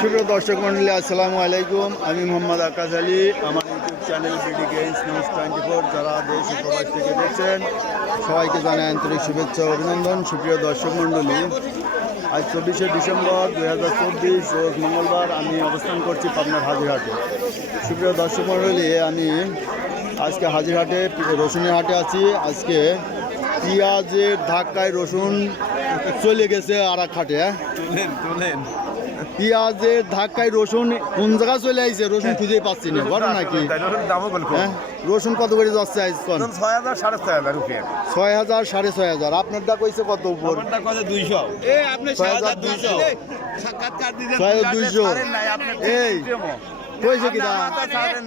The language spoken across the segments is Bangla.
সুপ্রিয় দর্শক মন্ডলী, আসসালামু আলাইকুম। আমি মোহাম্মদ আকাশ আলী। আমার YouTube channel BD games news twenty four, যারা দেশ প্রবাস থেকে দেখছেন, সবাইকে জানাই আন্তরিক শুভেচ্ছা অভিনন্দন। সুপ্রিয় দর্শক মন্ডলী, আজ চব্বিশে ডিসেম্বর দু হাজার চব্বিশ, রোজ মঙ্গলবার আমি অবস্থান করছি পাবনার হাজিরহাটে। সুপ্রিয় দর্শক মন্ডলী, আমি আজকে হাজিরহাটে, রসুনের হাটে আছি। আজকে পেঁয়াজের ধাক্কায় রসুন চলে গেছে আর এক হাটে পেঁয়াজের ধাক্কায় রসুন কোন জায়গা চলে আইছে? রসুন খুঁজে পাচ্ছি না। বড় নাকি? হ্যাঁ? রসুন কত করে যাচ্ছে আজকাল ছয় হাজার সাড়ে ছয় হাজার রুপিয়া। ছয় হাজার সাড়ে ছয় হাজার। আপনারটা কইছে কত উপর? দুইশো। এ আপনি ছয় হাজার দুইশো। ছয় হাজার দুইশো। এই, কইছে কিনা ছাড়েন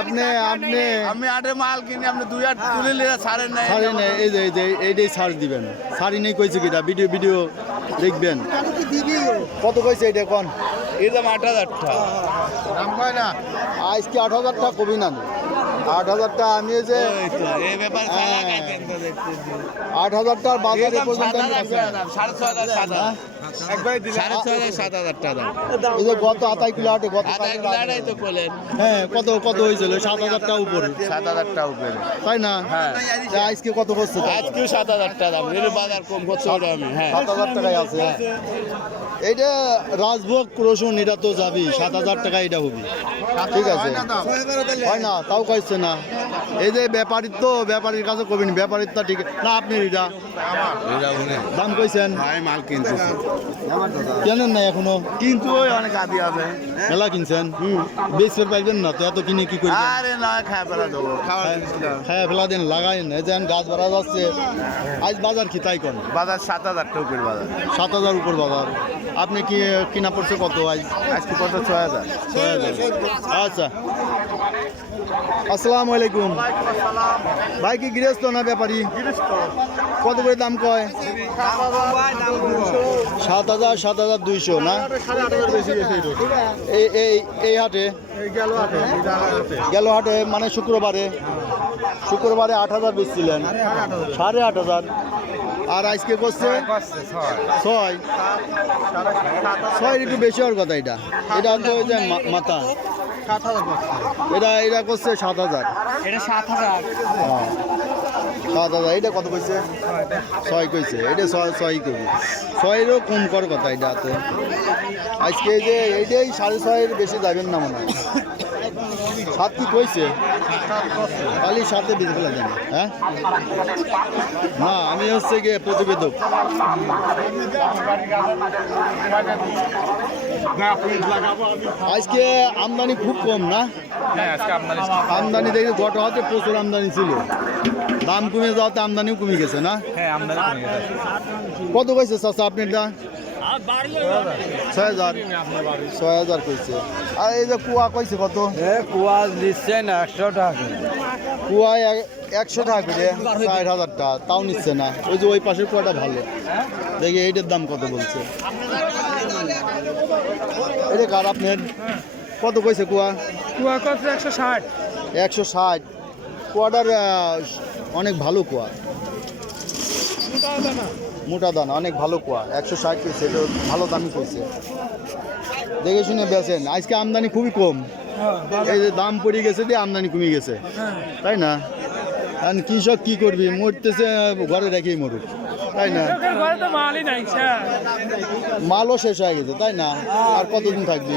আপনি আপনি আমি আটে মাল কিনে আপনি দুই আট তুলে নিয়ে ছাড়েন নাই। ছাড়ি নেই। এই যে এই যে এইটাই ছাড় দিবেন। ছাড়ি নেই কইছে কিনা ভিডিও ভিডিও দেখবেন কত কইছে এটা কোন এই দাম আট হাজার টাকা না? আজকে আট হাজার টাকা কবি না আট হাজার টাকা আমি যে হ্যাঁ। তো দেখতেছি। আট হাজার টাকার বাজারে যে গত আতাই কিলো গত হ্যাঁ কত কত হয়েছিল? সাত হাজার টাকা উপরে। সাত হাজার টাকা উপরে। তাই না? হ্যাঁ। আজকে কত করছে তাই? আজকেও সাত হাজার টাকা দাম বাজার কম করছে আমি হ্যাঁ। সাত হাজার টাকায় আছে এইটা রাজভোগ রসুন এটা তো যাবি সাত হাজার টাকা এটা হবি। ঠিক আছে। হয় না তাও না। এই যে ব্যাপারীর তো ব্যাপারীর কাছে কবিনি ব্যাপারীর তো ঠিক। না আপনি এটা দাম কইছেন? ভাই মাল কিনতেছে। কেনেন না এখনও? কিন্তু ওই অনেক আদি আছে। মেলা কিনছেন? বেচতে পারবেন না তো এত কিনে কি করবেন? আরে না খায় ফেলা দেবো। হ্যাঁ ফেলা দিন লাগাই না যেন গাছ বাড়া যাচ্ছে। আজ বাজার কি তাই কোন বাজার সাত হাজার টাকা করে বাজার। সাত হাজার উপর বাজার। আপনি কি কিনা পড়ছে কত আজ? আজকে কত ছয় হাজার। ছয় হাজার। আচ্ছা। আচ্ছা আসসালামু আলাইকুম। ভাই, কি গৃহস্থ না ব্যাপারী? কত করে দাম কয়? সাত হাজার সাত হাজার দুইশো, না? এই এই হাটে? গেল হাটে মানে শুক্রবারে। শুক্রবারে আট হাজার বেচছিলেন। সাড়ে আট হাজার। আর আজকে করছে? ছয়। ছয় একটু বেশি হওয়ার কথা এটা। এটা তো ওই মা- এটা এটা করছে সাত হাজার। এটা সাত হাজার। হ্যাঁ। সাত হাজার। এটা কত কইছে? ছয় কইছে। এটা ছয় ছয় কবি ছয়েরও কম কর কথা এটা তো আজকে এই যে এইটাই সাড়ে ছয়ের বেশি যাবেন না মনে হয়। সাত কি কইছে? খালি সাথে বেঁধে ফেলা দেন। হ্যাঁ? না আমি হচ্ছে গিয়ে প্রতিবেদক। আজকে আমদানি খুব কম না? হ্যাঁ আমদানি দেখে গত হাতে প্রচুর আমদানি ছিল। দাম কমে যাওয়াতে আমদানিও কমে গেছে না? হ্যাঁ কত কইছে চাচা আপনারটা? ছয় হাজার। ছয় হাজার কইছে। আর এই যে কুয়া কইছে কত? কুয়া দিচ্ছেন একশো টাকা কুয়া একশো টাকা করে ষাট হাজার টাকা তাও নিচ্ছে না। ওই যে ওই পাশের কুয়াটা ভালো দেখি এইটার দাম কত বলছে? এটা কার আপনার কত কইছে কুয়া? কুয়া কত? একশো ষাট। একশো ষাট। কুয়াটার অনেক ভালো কুয়া। মোটা দানা। অনেক ভালো কুয়া। একশো ষাট কইছে এটা ভালো দামি কইছে। দেখে শুনে বেছেন আজকে আমদানি খুবই কম। এই যে দাম পড়ে গেছে দিয়ে আমদানি কমে গেছে। তাই না? আর কৃষক কি করবি? মরতেছে ঘরে রেখেই মরুক। তাই না? মালও শেষ হয়ে গেছে তাই না? আর কতদিন থাকবি?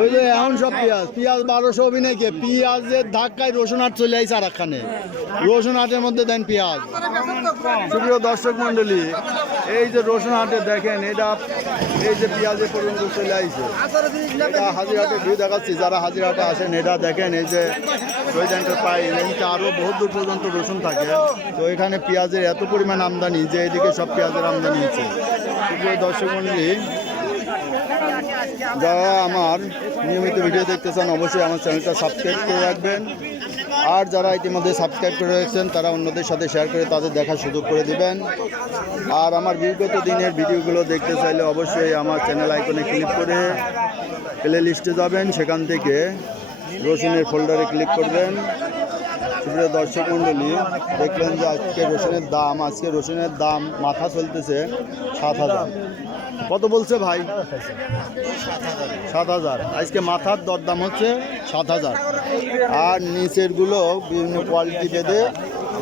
ওই যে এখন সব পেঁয়াজ পেঁয়াজ বারোশো অভিনয় কে পেঁয়াজের ধাক্কায় রসুন হাট চলে আইছে আর একখানে রসুন হাটের মধ্যে দেন পেঁয়াজ। সুপ্রিয় দর্শক মন্ডলী এই যে রসুন হাটে দেখেন এটা এই যে পেঁয়াজের পর্যন্ত চলে আইছে। এটা হাজিরহাটে ভিউ দেখাচ্ছি যারা হাজিরহাটে আসেন এটা দেখেন এই যে পাই এদিকে আরও বহুত দূর পর্যন্ত রসুন থাকে। তো এখানে পেঁয়াজের এত পরিমাণ আমদানি, যে এদিকে সব পেঁয়াজের আমদানি হচ্ছে। সুপ্রিয় দর্শক মন্ডলী, যারা আমার নিয়মিত ভিডিও দেখতে চান অবশ্যই আমার চ্যানেলটা সাবস্ক্রাইব করে রাখবেন। আর যারা ইতিমধ্যে সাবস্ক্রাইব করে রেখেছেন, তারা অন্যদের সাথে শেয়ার করে তাদের দেখার সুযোগ করে দিবেন। আর আমার বিগত দিনের ভিডিওগুলো দেখতে চাইলে অবশ্যই আমার চ্যানেল আইকনে ক্লিক করে প্লে লিস্টে যাবেন। সেখান থেকে রসুনের ফোল্ডারে ক্লিক করবেন। সুপ্রিয় দর্শক মণ্ডলী, দেখলেন যে আজকে রসুনের দাম, আজকে রসুনের দাম, মাথা চলতেছে সাত হাজার। কত বলছে ভাই? সাত হাজার। আজকে মাথার দরদাম হচ্ছে সাত হাজার। আর নিচেরগুলো বিভিন্ন কোয়ালিটি ভেদে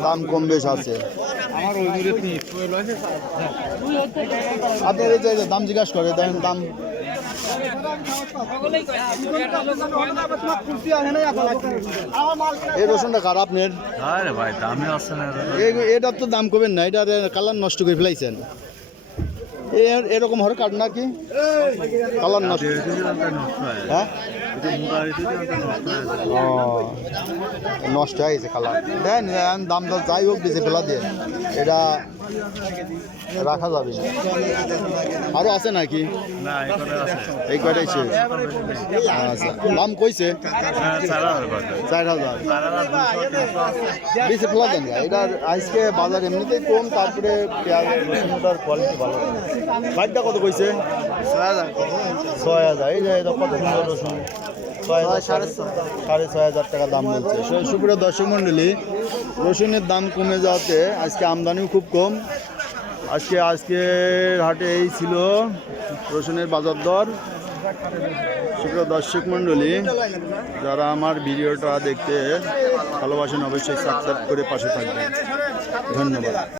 দাম কম বেশ আছে। আপনার দাম জিজ্ঞাসা করে দাম এই রসুনটা কার আপনার? আরে ভাই দামে আছে না এটার তো দাম কমেন না এটার কালার নষ্ট করে ফেলাইছেন। এরকম হর কাট নাকি? কালার নষ্ট। হ্যাঁ নষ্ট হয়ে গেছে কালার। দেন দাম দর যাই হোক বেশি ফেলা দিয়ে। এটা রাখা যাবে না। আরও আছে নাকি? না এই কথা আছে। এই কয়টাই শেষ। আচ্ছা দাম কইছে? হ্যাঁ চার হাজার বেশি ফেলা দেন এটার আজকে বাজার এমনিতেই কম তারপরে পেঁয়াজ রসুনটার কোয়ালিটি ভালো বাইকটা কত কইছে? ছয় হাজার। এই যে কত? সুন্দর রসুন। সাড়ে সাড়ে ছয় হাজার টাকা দাম বলছে। সুপ্রিয় দর্শক মণ্ডলী রসুনের দাম কমে যাওয়াতে আজকে আমদানিও খুব কম। আজকে আজকের হাটে এই ছিল রসুনের বাজার দর। সুপ্রিয় দর্শক মণ্ডলী যারা আমার ভিডিওটা দেখতে ভালোবাসেন অবশ্যই সাবস্ক্রাইব করে পাশে থাকবেন। ধন্যবাদ।